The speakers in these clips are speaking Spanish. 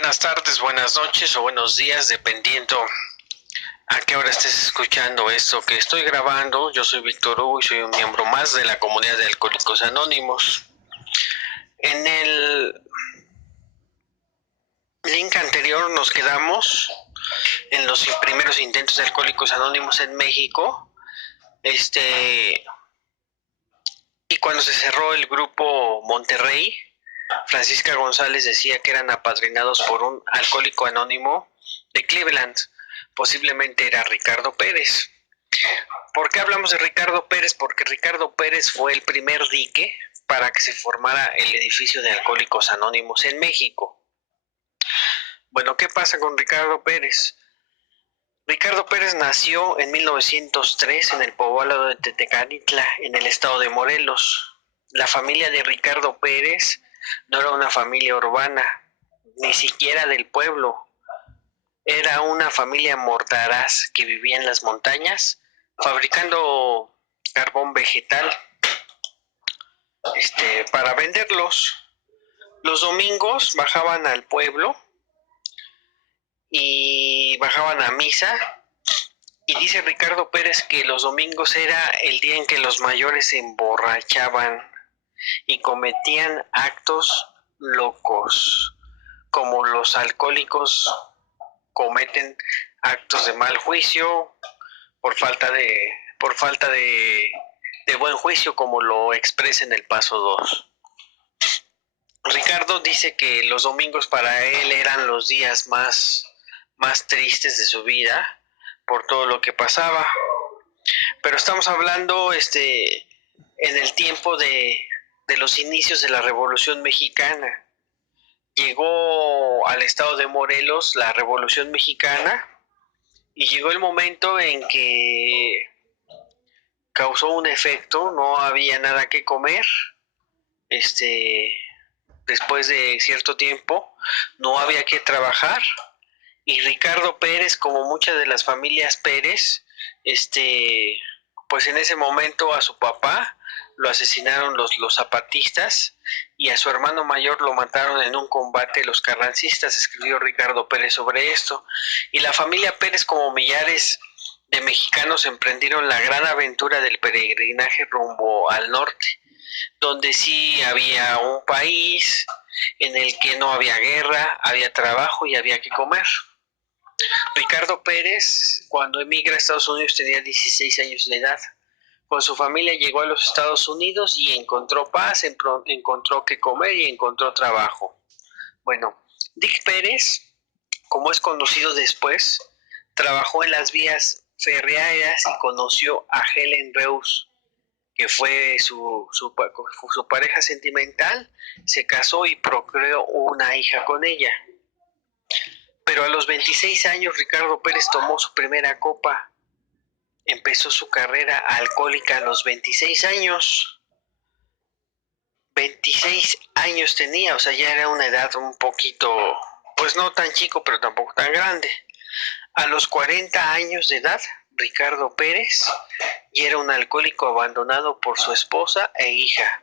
Buenas tardes, buenas noches o buenos días, dependiendo a qué hora estés escuchando esto que estoy grabando. Yo soy Víctor Hugo y soy un miembro más de la comunidad de Alcohólicos Anónimos. En el link anterior nos quedamos en los primeros intentos de Alcohólicos Anónimos en México. Y cuando se cerró el grupo Monterrey, Francisca González decía que eran apadrinados por un alcohólico anónimo de Cleveland. Posiblemente era Ricardo Pérez. ¿Por qué hablamos de Ricardo Pérez? Porque Ricardo Pérez fue el primer dique para que se formara el edificio de Alcohólicos Anónimos en México. Bueno, ¿qué pasa con Ricardo Pérez? Ricardo Pérez nació en 1903 en el poblado de Tetecanitla, en el estado de Morelos. La familia de Ricardo Pérez no era una familia urbana, ni siquiera del pueblo. Era una familia mortaraz que vivía en las montañas, fabricando carbón vegetal para venderlos. Los domingos bajaban al pueblo y bajaban a misa. Y dice Ricardo Pérez que los domingos era el día en que los mayores se emborrachaban y cometían actos locos, como los alcohólicos cometen actos de mal juicio por falta de buen juicio, como lo expresa en el paso 2. Ricardo dice que los domingos para él eran los días más tristes de su vida por todo lo que pasaba. Pero estamos hablando en el tiempo de los inicios de la Revolución Mexicana. Llegó al estado de Morelos la Revolución Mexicana y llegó el momento en que causó un efecto, no había nada que comer. Después de cierto tiempo no había que trabajar y Ricardo Pérez, como muchas de las familias Pérez, pues en ese momento a su papá lo asesinaron los zapatistas y a su hermano mayor lo mataron en un combate los carrancistas. Escribió Ricardo Pérez sobre esto. Y la familia Pérez, como millares de mexicanos, emprendieron la gran aventura del peregrinaje rumbo al norte, donde sí había un país en el que no había guerra, había trabajo y había que comer. Ricardo Pérez, cuando emigra a Estados Unidos, tenía 16 años de edad. Con su familia llegó a los Estados Unidos y encontró paz, encontró que comer y encontró trabajo. Bueno, Dick Pérez, como es conocido después, trabajó en las vías ferroviarias y conoció a Helen Reus, que fue su pareja sentimental. Se casó y procreó una hija con ella. Pero a los 26 años Ricardo Pérez tomó su primera copa. Empezó su carrera alcohólica a los 26 años. 26 años tenía, o sea, ya era una edad un poquito, pues no tan chico, pero tampoco tan grande. A los 40 años de edad, Ricardo Pérez ya era un alcohólico abandonado por su esposa e hija.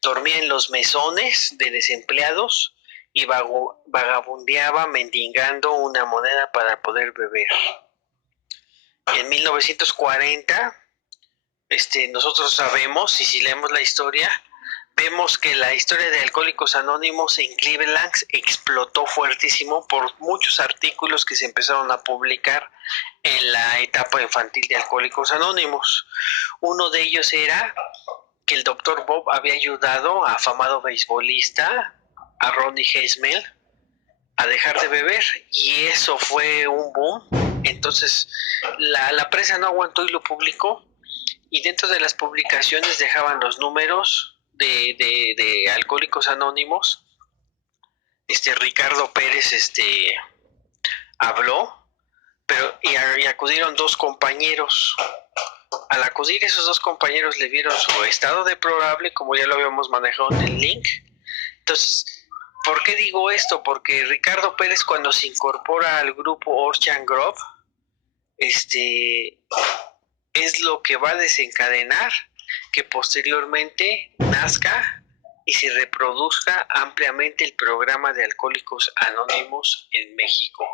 Dormía en los mesones de desempleados y vagabundeaba mendigando una moneda para poder beber. En 1940, nosotros sabemos, y si leemos la historia, vemos que la historia de Alcohólicos Anónimos en Cleveland explotó fuertísimo por muchos artículos que se empezaron a publicar en la etapa infantil de Alcohólicos Anónimos. Uno de ellos era que el Dr. Bob había ayudado a afamado beisbolista, a Ronnie Haismel, a dejar de beber, y eso fue un boom. Entonces la prensa no aguantó y lo publicó, y dentro de las publicaciones dejaban los números de Alcohólicos Anónimos. Ricardo Pérez habló, pero y acudieron dos compañeros. Al acudir esos dos compañeros le vieron su estado deplorable, como ya lo habíamos manejado en el link. Entonces, ¿por qué digo esto? Porque Ricardo Pérez, cuando se incorpora al grupo Ocean Grove, es lo que va a desencadenar que posteriormente nazca y se reproduzca ampliamente el programa de Alcohólicos Anónimos en México.